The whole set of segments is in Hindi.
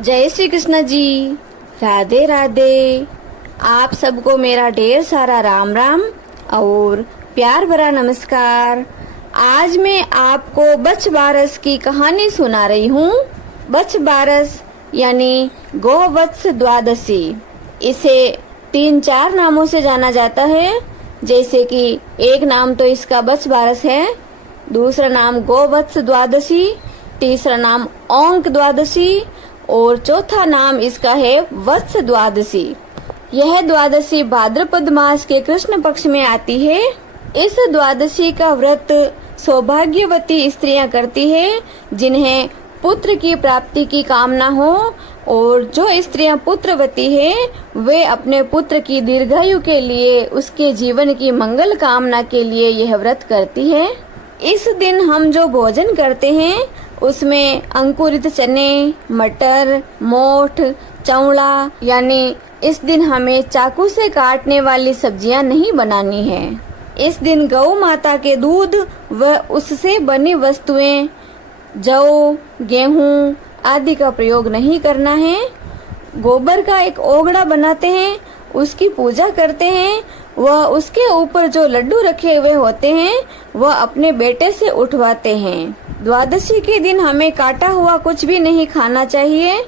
जय श्री कृष्ण जी। राधे राधे। आप सबको मेरा ढेर सारा राम राम और प्यार भरा नमस्कार। आज मैं आपको बछ बारस की कहानी सुना रही हूँ। बछ बारस यानी गोवत्स द्वादशी। इसे 3-4 नामों से जाना जाता है, जैसे कि एक नाम तो इसका बछ बारस है, दूसरा नाम गोवत्स द्वादशी, तीसरा नाम ओंक द्वादशी और चौथा नाम इसका है वत्स द्वादशी। यह द्वादशी भाद्रपद मास के कृष्ण पक्ष में आती है। इस द्वादशी का व्रत सौभाग्यवती स्त्रियां करती है जिन्हें पुत्र की प्राप्ति की कामना हो, और जो स्त्रियां पुत्रवती है वे अपने पुत्र की दीर्घायु के लिए, उसके जीवन की मंगल कामना के लिए यह व्रत करती है। इस दिन हम जो भोजन करते हैं उसमें अंकुरित चने, मटर, मोठ, चौड़ा, यानी इस दिन हमें चाकू से काटने वाली सब्जियां नहीं बनानी है। इस दिन गौ माता के दूध व उससे बनी वस्तुएं, जौ, गेहूं आदि का प्रयोग नहीं करना है। गोबर का एक ओगड़ा बनाते हैं, उसकी पूजा करते हैं, वह उसके ऊपर जो लड्डू रखे हुए होते हैं वह अपने बेटे से उठवाते हैं। द्वादशी के दिन हमें काटा हुआ कुछ भी नहीं खाना चाहिए,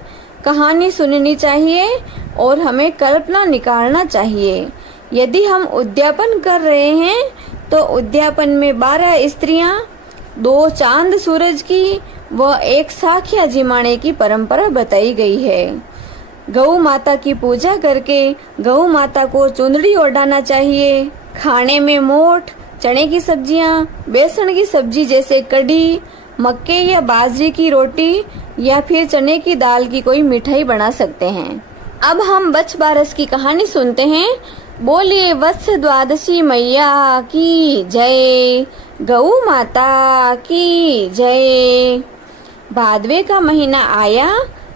कहानी सुननी चाहिए और हमें कल्पना निकालना चाहिए। यदि हम उद्यापन कर रहे हैं तो उद्यापन में 12 स्त्रियां, 2 चांद सूरज की व 1 साखिया जिमाने की परंपरा बताई गई है। गौ माता की पूजा करके गौ माता को चुंदड़ी ओढ़ाना चाहिए। खाने में मोठ, चने की सब्जियां, बेसन की सब्जी जैसे कढ़ी, मक्के या बाजरे की रोटी या फिर चने की दाल की कोई मिठाई बना सकते हैं। अब हम बछ बारस की कहानी सुनते हैं। बोलिए वत्स द्वादशी मैया की जय, गौ माता की जय। भादवे का महीना आया,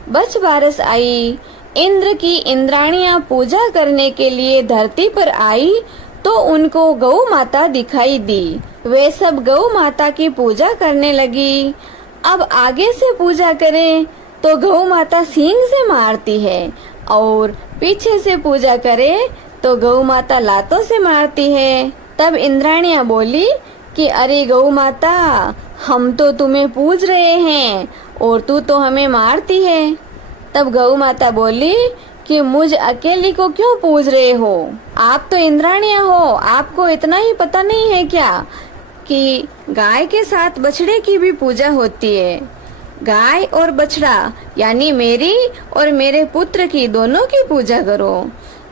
बछ बारस आई। इंद्र की इंद्राणियां पूजा करने के लिए धरती पर आई तो उनको गौ माता दिखाई दी। वे सब गौ माता की पूजा करने लगी। अब आगे से पूजा करें तो गौ माता सींग से मारती है और पीछे से पूजा करें तो गौ माता लातों से मारती है। तब इंद्राणियां बोली कि अरे गौ माता, हम तो तुम्हें पूज रहे हैं और तू तो हमें मारती है। तब गौ माता बोली कि मुझ अकेली को क्यों पूज रहे हो? आप तो इंद्राणियां हो, आपको इतना ही पता नहीं है क्या कि गाय के साथ बछड़े की भी पूजा होती है। गाय और बछड़ा यानी मेरी और मेरे पुत्र की, दोनों की पूजा करो।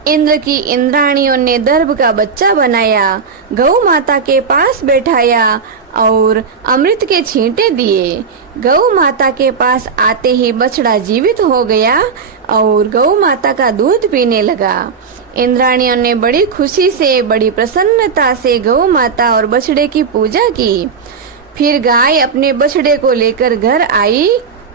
इंद्र की इंद्राणियों ने दर्भ का बच्चा बनाया, गौ माता के पास बैठाया और अमृत के छींटे दिए। गौ माता के पास आते ही बछड़ा जीवित हो गया और गौ माता का दूध पीने लगा। इंद्राणियों ने बड़ी खुशी से, बड़ी प्रसन्नता से गौ माता और बछड़े की पूजा की। फिर गाय अपने बछड़े को लेकर घर आई।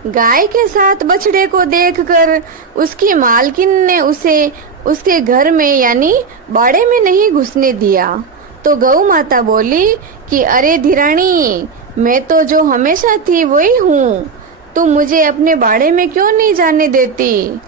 गाय के साथ बछड़े को देखकर उसकी मालकिन ने उसे उसके घर में यानी बाड़े में नहीं घुसने दिया। तो गौ माता बोली कि अरे धीराणी, मैं तो जो हमेशा थी वही हूँ, तू मुझे अपने बाड़े में क्यों नहीं जाने देती?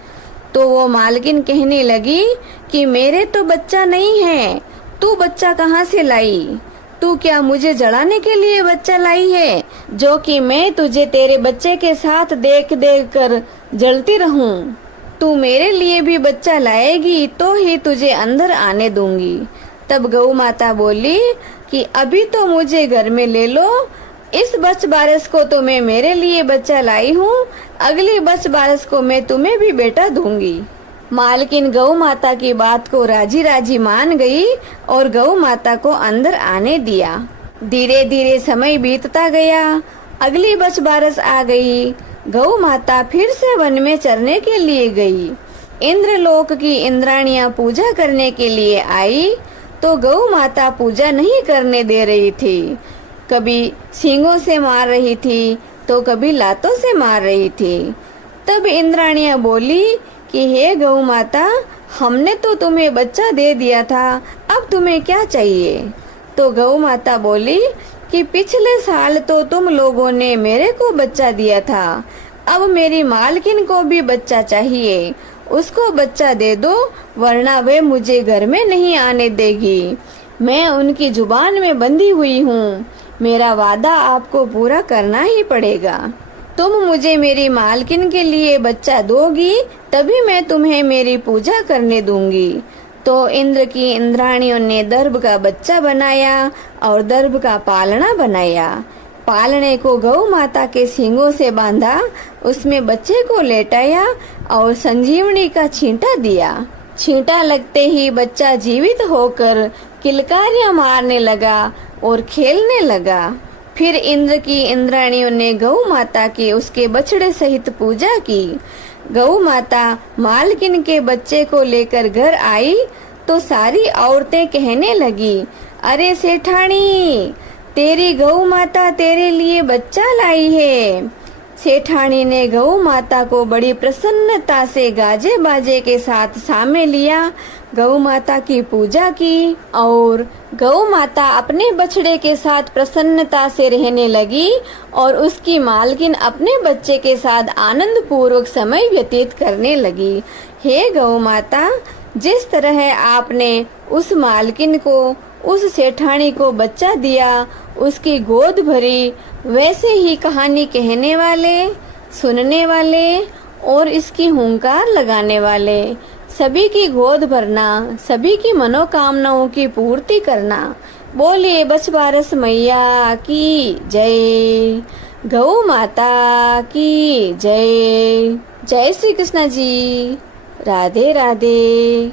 तो वो मालकिन कहने लगी कि मेरे तो बच्चा नहीं है, तू बच्चा कहाँ से लाई? तू क्या मुझे जलाने के लिए बच्चा लाई है, जो कि मैं तुझे तेरे बच्चे के साथ देख देख कर जलती रहूं? तू मेरे लिए भी बच्चा लाएगी तो ही तुझे अंदर आने दूंगी। तब गौ माता बोली कि अभी तो मुझे घर में ले लो, इस बछ बारस को तो मैं मेरे लिए बच्चा लाई हूँ, अगली बछ बारस को मैं तुम्हें भी बेटा दूंगी। मालकिन गौ माता की बात को राजी राजी मान गई और गौ माता को अंदर आने दिया। धीरे धीरे समय बीतता गया, अगली बछ बारस आ गई। गौ माता फिर से वन में चरने के लिए गई। इंद्रलोक की इंद्राणियां पूजा करने के लिए आई तो गौ माता पूजा नहीं करने दे रही थी। कभी सींगों से मार रही थी तो कभी लातों से मार रही थी। तब इंद्राणियां बोली कि हे गौ माता, हमने तो तुम्हें बच्चा दे दिया था, अब तुम्हें क्या चाहिए? तो गौ माता बोली कि पिछले साल तो तुम लोगों ने मेरे को बच्चा दिया था, अब मेरी मालकिन को भी बच्चा चाहिए, उसको बच्चा दे दो, वरना वे मुझे घर में नहीं आने देगी। मैं उनकी जुबान में बंधी हुई हूँ, मेरा वादा आपको पूरा करना ही पड़ेगा। तुम मुझे मेरी मालकिन के लिए बच्चा दोगी, तभी मैं तुम्हें मेरी पूजा करने दूंगी। तो इंद्र की इंद्राणियों ने दर्भ का बच्चा बनाया और दर्भ का पालना बनाया। पालने को गौ माता के सींगों से बांधा, उसमें बच्चे को लेटाया और संजीवनी का छींटा दिया। छींटा लगते ही बच्चा जीवित होकर किलकारियां मारने लगा और खेलने लगा। फिर इंद्र की इंद्राणियों ने गौ माता की उसके बछड़े सहित पूजा की। गौ माता मालकिन के बच्चे को लेकर घर आई तो सारी औरतें कहने लगी, अरे सेठानी, तेरी गौ माता तेरे लिए बच्चा लाई है। सेठानी ने गौ माता को बड़ी प्रसन्नता से गाजे बाजे के साथ सामने लिया, गौ माता की पूजा की और गौ माता अपने बछड़े के साथ प्रसन्नता से रहने लगी और उसकी मालकिन अपने बच्चे के साथ आनंद पूर्वक समय व्यतीत करने लगी। हे गौ माता, जिस तरह आपने उस मालकिन को, उस सेठानी को बच्चा दिया, उसकी गोद भरी, वैसे ही कहानी कहने वाले, सुनने वाले और इसकी हुंकार लगाने वाले सभी की गोद भरना, सभी की मनोकामनाओं की पूर्ति करना। बोलिए बछबारस मैया की जय, गौ माता की जय। जय श्री कृष्ण जी। राधे राधे।